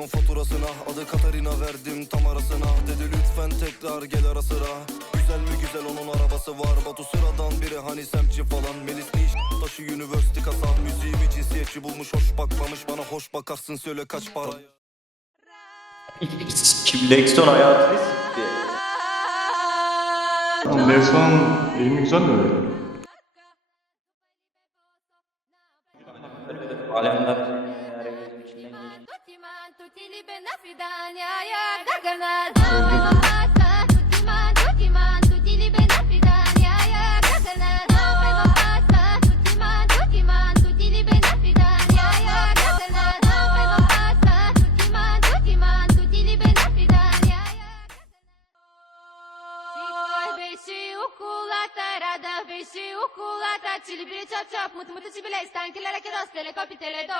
milyon faturasına. Adı Katarina verdim tam arasına. Dedi lütfen tekrar gel ara sıra. Güzel mi güzel, onun arabası var. Batu sıradan biri hani semtçi falan. Melis ne iş taşı üniversite kasa. Müziğimi cinsiyetçi bulmuş, hoş bakmamış. Bana hoş bakarsın, söyle kaç para. Kim Lexon hayatını sikti. Levson iyi mi güzel mi öyle? Alemden Чили били чоп-чоп, мута-мута чибилей, станки лелеки dos, телекопи теледо.